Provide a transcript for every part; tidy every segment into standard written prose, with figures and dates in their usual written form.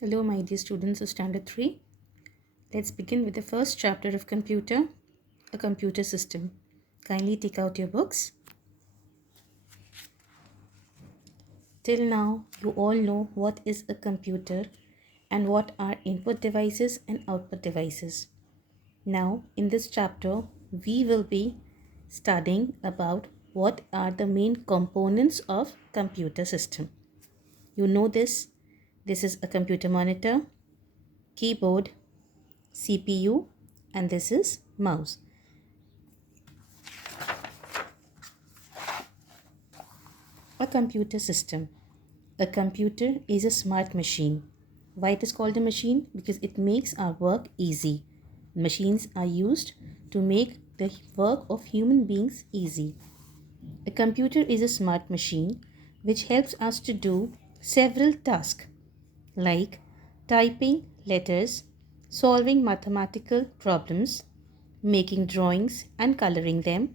Hello, my dear students of Standard 3. Let's begin with the first chapter of computer, a computer system. Kindly take out your books. Till now, you all know what is a computer and what are input devices and output devices. Now, in this chapter, we will be studying about what are the main components of computer system. You know this. This is a computer monitor, keyboard, CPU, and this is mouse. A computer system. A computer is a smart machine. Why it is called a machine? Because it makes our work easy. Machines are used to make the work of human beings easy. A computer is a smart machine which helps us to do several tasks like typing letters, solving mathematical problems, making drawings and coloring them,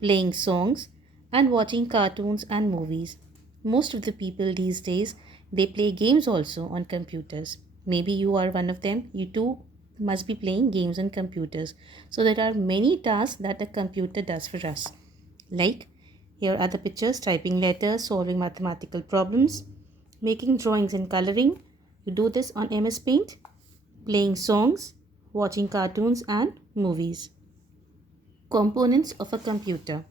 playing songs, and watching cartoons and movies. Most of the people these days, they play games also on computers. Maybe you are one of them. You too must be playing games on computers. So there are many tasks that a computer does for us. Like here are the pictures: typing letters, solving mathematical problems, making drawings and coloring. You do this on MS Paint, playing songs, watching cartoons and movies. Components of a computer.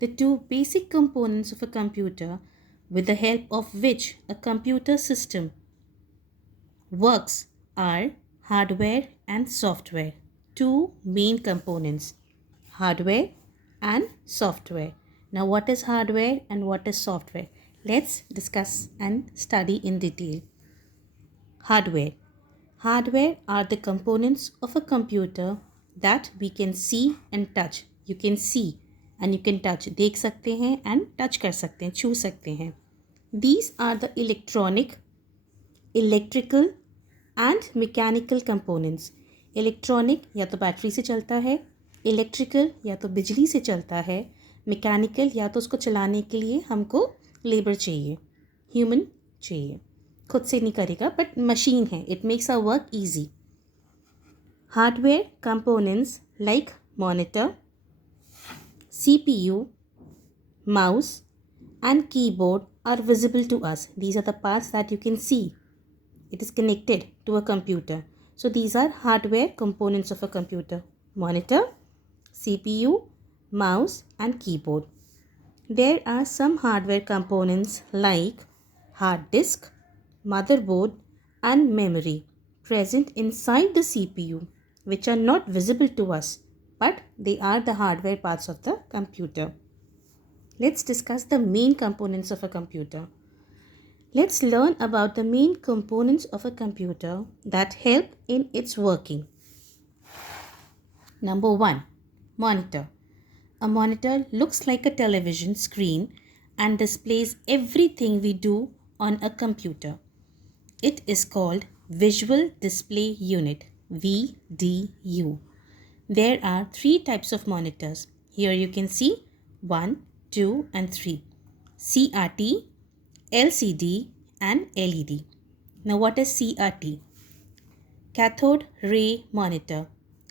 The two basic components of a computer with the help of which a computer system works are hardware and software. Two main components, hardware and software. Now, what is hardware and what is software? Let's discuss and study in detail. Hardware. Hardware are the components of a computer that we can see and touch. You can see and you can touch. देख सकते हैं and touch कर सकते हैं, छू सकते हैं. These are the electronic, electrical and mechanical components. Electronic या तो बैटरी से चलता है, electrical या तो बिजली से चलता है, mechanical या तो उसको चलाने के लिए हमको लेबर चाहिए, human चाहिए. खुद से नहीं करेगा बट मशीन है. It makes our work easy. Hardware components like monitor, CPU, mouse and keyboard are visible to us. These are the parts that you can see. It is connected to a computer. So these are hardware components of a computer: monitor, CPU, mouse and keyboard. There are some hardware components like hard disk, motherboard and memory present inside the CPU, which are not visible to us, but they are the hardware parts of the computer. Let's discuss the main components of a computer. Let's learn about the main components of a computer that help in its working. Number 1. Monitor. A monitor looks like a television screen and displays everything we do on a computer. It is called Visual Display Unit, VDU. There are 3 types of monitors. Here you can see 1, 2 and 3. CRT, LCD and LED. Now what is CRT? Cathode Ray Monitor,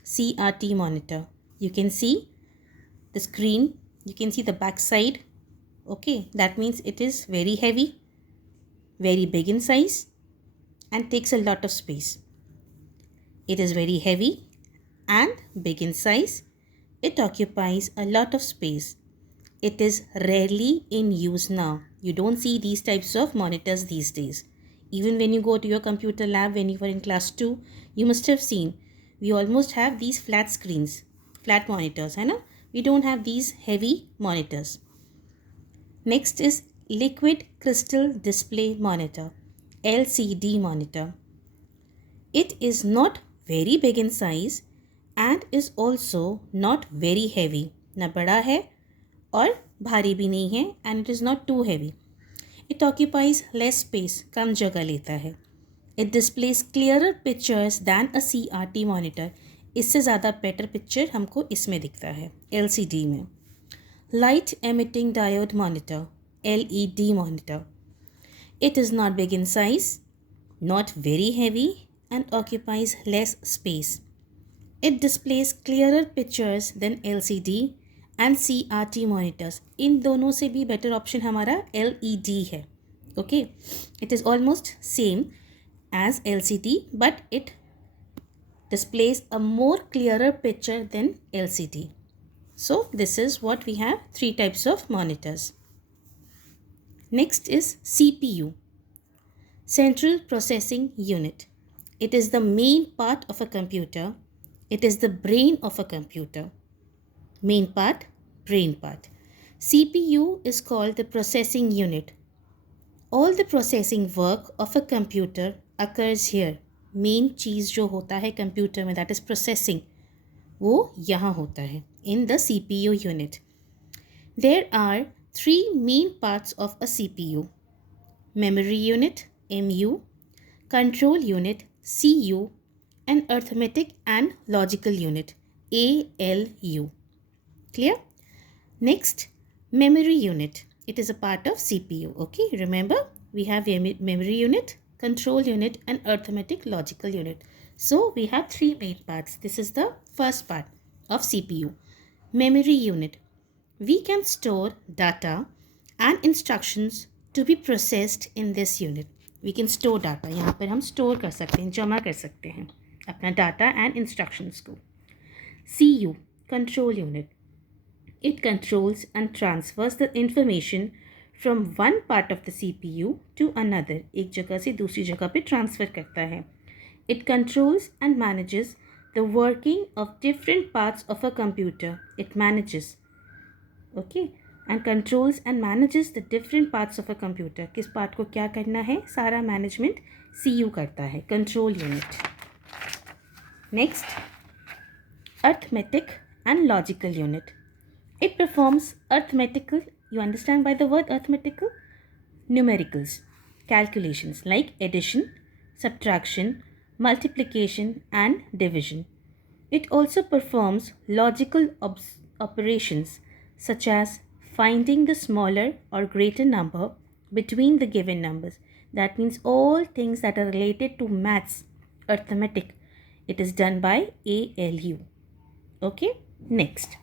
CRT monitor. You can see the screen, you can see the back side. Okay, that means it is very heavy, very big in size and takes a lot of space. It is very heavy and big in size. It occupies a lot of space. It is rarely in use now. You don't see these types of monitors these days. Even when you go to your computer lab when you were in class 2, you must have seen we almost have these flat screens, flat monitors, hai na? We don't have these heavy monitors. Next is liquid crystal display monitor, LCD monitor. It is not very big in size and is also not very heavy. ना बड़ा है और भारी भी नहीं है and it is not too heavy. It occupies less space, कम जगह लेता है. It displays clearer pictures than a CRT monitor. इससे ज़्यादा better picture हमको इसमें दिखता है LCD में. Light emitting diode monitor, LED monitor. It is not big in size not very heavy, and occupies less space. It displays clearer pictures than LCD and CRT monitors. इन दोनों से भी better option हमारा LED है. Okay, it is almost same as LCD, but it displays a more clearer picture than LCD. So this is what we have, 3 types of monitors. Next is CPU, Central Processing Unit. It is the main part of a computer. It is the brain of a computer. Main part, brain part. CPU is called the processing unit. All the processing work of a computer occurs here. Main चीज़ जो होता है computer में, that is processing, वो यहाँ होता है, in the CPU unit. There are 3 main parts of a CPU: memory unit, MU, control unit, CU, and arithmetic and logical unit, ALU. Clear? Next, memory unit. It is a part of CPU. Okay, remember we have memory unit, control unit, and arithmetic logical unit. So we have 3 main parts. This is the first part of CPU. Memory unit. We can store data and instructions to be processed in this unit. We can store data. यहाँ पर हम store कर सकते हैं, जमा कर सकते हैं अपना data and instructions को. CU, control unit. It controls and transfers the information from one part of the CPU to another. एक जगह से दूसरी जगह पे transfer करता है. It controls and manages the working of different parts of a computer. It manages, okay, and controls and manages the different parts of a computer. किस part को क्या करना है, सारा management CU करता है, control unit. Next, arithmetic and logical unit. It performs arithmetical, you understand by the word arithmetical? Numericals, calculations like addition, subtraction, multiplication, and division. It also performs logical operations such as finding the smaller or greater number between the given numbers. That means all things that are related to maths, arithmetic, it is done by ALU. Okay, next,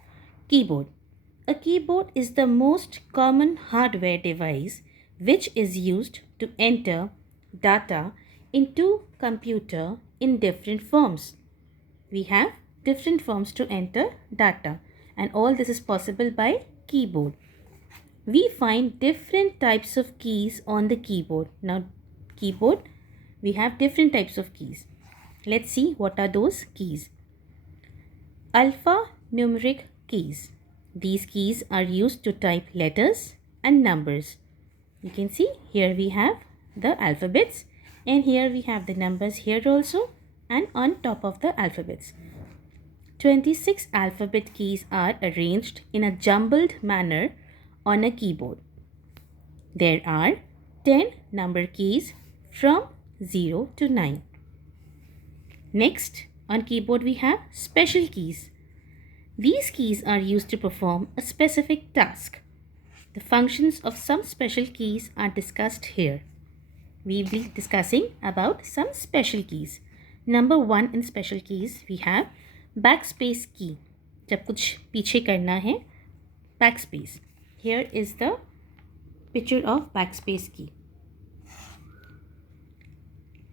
keyboard. A keyboard is the most common hardware device which is used to enter data into computer in different forms. We have different forms to enter data, and all this is possible by keyboard. We find different types of keys on the keyboard. Now, keyboard, we have different types of keys. Let's see what are those keys. Alphanumeric keys. These keys are used to type letters and numbers. You can see here we have the alphabets, and here we have the numbers here also, and on top of the alphabets. 26 alphabet keys are arranged in a jumbled manner on a keyboard. There are 10 number keys from 0 to 9. Next, on keyboard we have special keys. These keys are used to perform a specific task. The functions of some special keys are discussed here. We will be discussing about some special keys. Number 1 in special keys we have backspace key. जब कुछ पीछे करना है, backspace. Here is the picture of backspace key.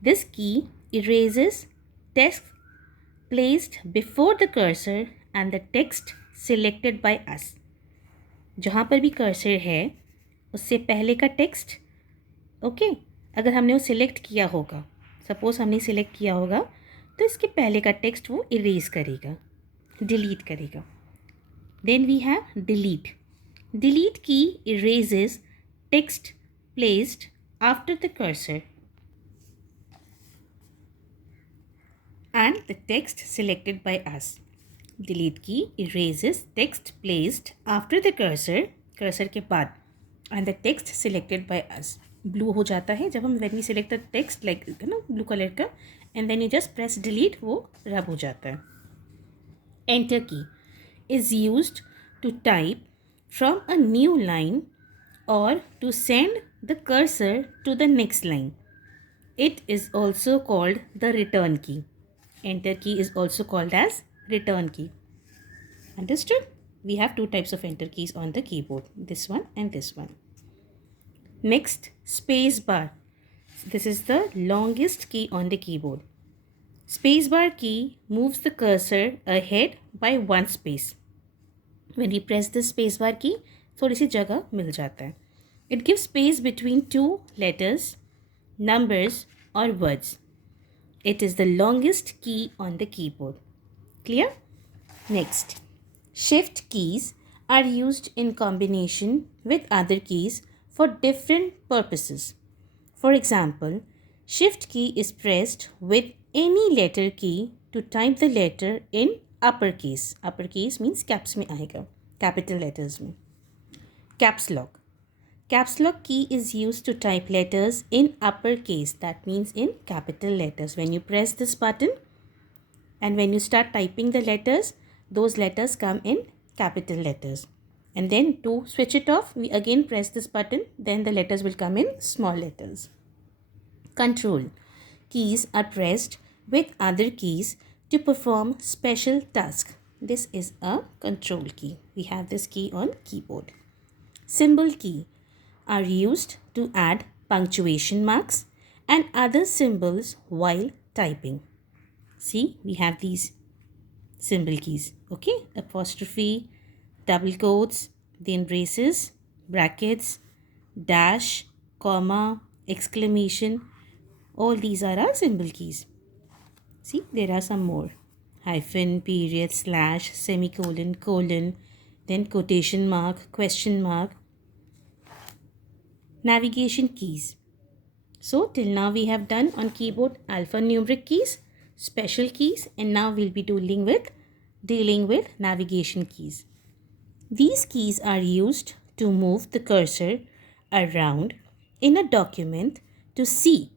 This key erases text placed before the cursor and the text selected by us. जहाँ पर भी cursor है उससे पहले का टेक्स्ट, ओके, अगर हमने वो सिलेक्ट किया होगा, सपोज हमने सिलेक्ट किया होगा, तो इसके पहले का टेक्स्ट वो इरेज करेगा, डिलीट करेगा. Then we have delete. Delete key erases text placed after the cursor and the text selected by us. Delete key erases text placed after the cursor, cursor के बाद, and the text selected by us. Blue हो जाता है जब हम when we select the text like ना blue color का, and then you just press delete, वो रब हो जाता है. Enter key is used to type from a new line or to send the cursor to the next line. It is also called the return key. Enter key is also called as return key. Understood? We have two types of enter keys on the keyboard, this one and this one. Next, spacebar. This is the longest key on the keyboard. Spacebar key moves the cursor ahead by one space. When we press the spacebar key, थोड़ी सी जगह मिल जाता है. It gives space between two letters, numbers or words. It is the longest key on the keyboard. Clear? Next, shift keys are used in combination with other keys for different purposes. For example, shift key is pressed with any letter key to type the letter in uppercase. Uppercase means caps में आएगा, capital letters में. Caps lock. Caps lock key is used to type letters in uppercase. That means in capital letters. When you press this button and when you start typing the letters, those letters come in capital letters. And then to switch it off, we again press this button. Then the letters will come in small letters. Control. Keys are pressed with other keys to perform special tasks. This is a control key. We have this key on keyboard. Symbol key are used to add punctuation marks and other symbols while typing. See, we have these symbol keys. Okay, apostrophe, double quotes, then braces, brackets, dash, comma, exclamation. All these are our symbol keys. See, there are some more. Hyphen, period, slash, semicolon, colon, then quotation mark, question mark. Navigation keys. So till now we have done on keyboard alphanumeric keys, special keys, and now we'll be dealing with navigation keys. These keys are used to move the cursor around in a document to see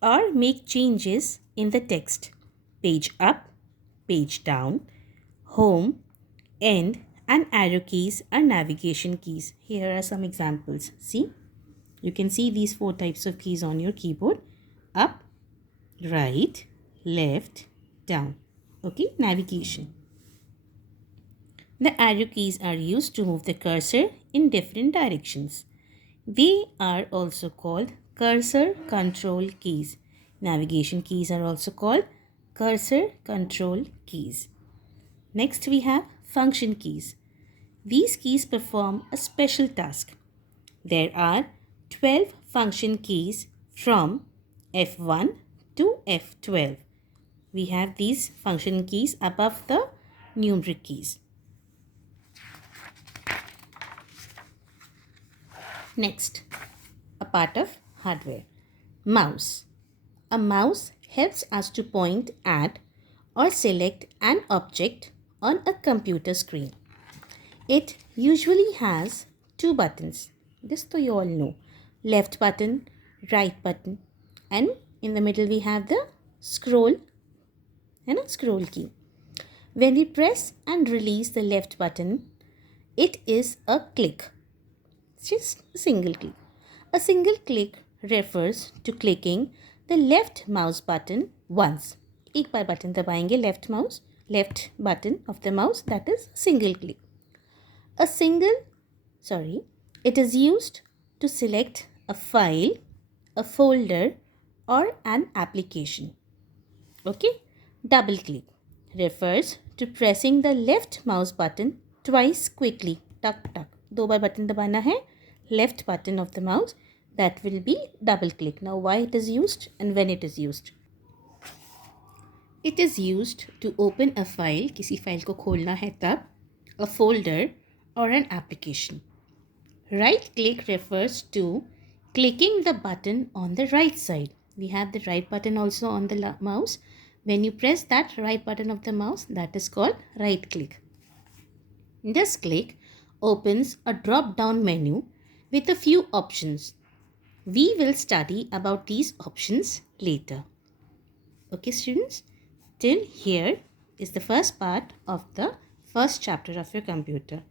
or make changes in the text. Page up, page down, home, end, and arrow keys are navigation keys. Here are some examples. See? You can see these four types of keys on your keyboard. Up, right, left, down. Okay, navigation. The arrow keys are used to move the cursor in different directions. They are also called cursor control keys. Navigation keys are also called cursor control keys. Next we have function keys. These keys perform a special task. There are 12 function keys from F1 to F12. We have these function keys above the numeric keys. Next, a part of hardware. Mouse. A mouse helps us to point at or select an object on a computer screen. It usually has two buttons. This though you all know. Left button, right button, and in the middle we have the scroll and a scroll key. When we press and release the left button, it is a click. It's just a single click. A single click refers to clicking the left mouse button once. एक बार button दबाएंगे left button of the mouse, that is single click. It is used to select a file, a folder, or an application. Okay, double click refers to pressing the left mouse button twice quickly. Tuck tuck. दो बार button दबाना है, left button of the mouse, that will be double click. Now why it is used and when it is used? It is used to open a file, किसी file को खोलना है तब, a folder or an application. Right click refers to clicking the button on the right side. We have the right button also on the mouse. When you press that right button of the mouse, that is called right click. This click opens a drop down menu with a few options. We will study about these options later. Okay students, till here is the first part of the first chapter of your computer.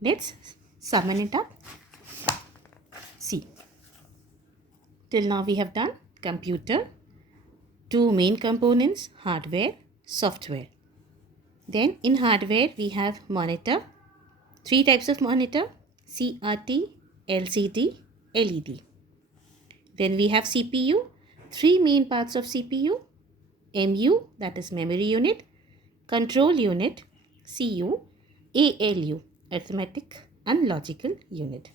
Let's summon it up. See, till now we have done computer, Two main components, hardware, software. Then in hardware we have monitor, three types of monitor, CRT, LCD, LED. Then we have CPU, three main parts of CPU, MU, that is memory unit, control unit, CU, ALU, arithmetic and logical unit.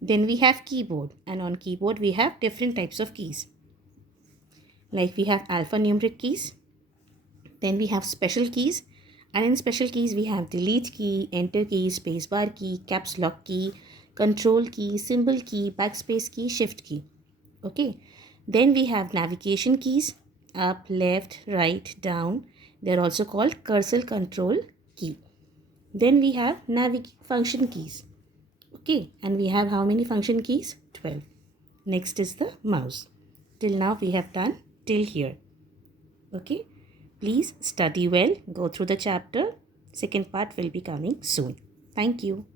Then we have keyboard, and on keyboard we have different types of keys. Like we have alphanumeric keys, then we have special keys, and in special keys we have delete key, enter key, spacebar key, caps lock key, control key, symbol key, backspace key, shift key. Okay, then we have navigation keys, up, left, right, down. They are also called cursor control key. Then we have function keys. Okay, and we have how many function keys? 12. Next is the mouse. Till now we have done till here. Okay, please study well, go through the chapter. Second part will be coming soon. Thank you.